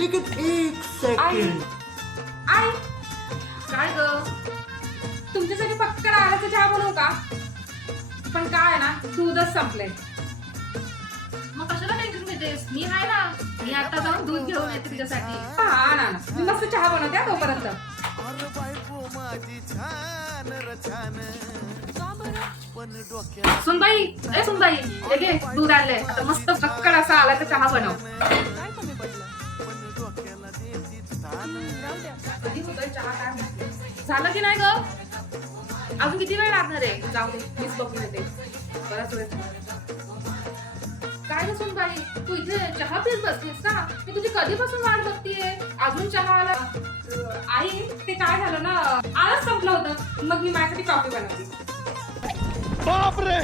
लेकिन एक सेकंड. आई काय ग तुमच्यासाठी फक्त राहायचं चहा बनवू का? पण काय ना दूधच संपलंय. मग कशाला टेन्शन घेतेस? मी आहे ना. मी आता जाऊन दूध घेऊन येते तुझ्यासाठी. हा ना मी मस्त चहा बनवते हा तोपर्यंत. सुनबाई ए सुनबाई हे घे दूध आणलंय. आता मस्त फक्कड असा आला तर चहा बनव. कधी होतोय चहा काय माहिती. झालं की नाही ग? अजून किती वेळ लागणार आहे? जाऊ दे मीच बघून येते. बराच वेळ झाला. काय ग सुनबाई तू इथे चहा पीत बसलीस का? मी तुझी कधीपासून वाट बघतीये. अजून चहा आला. आई ते काय झालं ना आजच संपलं होतं मग मी माझ्यासाठी कॉफी बनवली. बाप रे.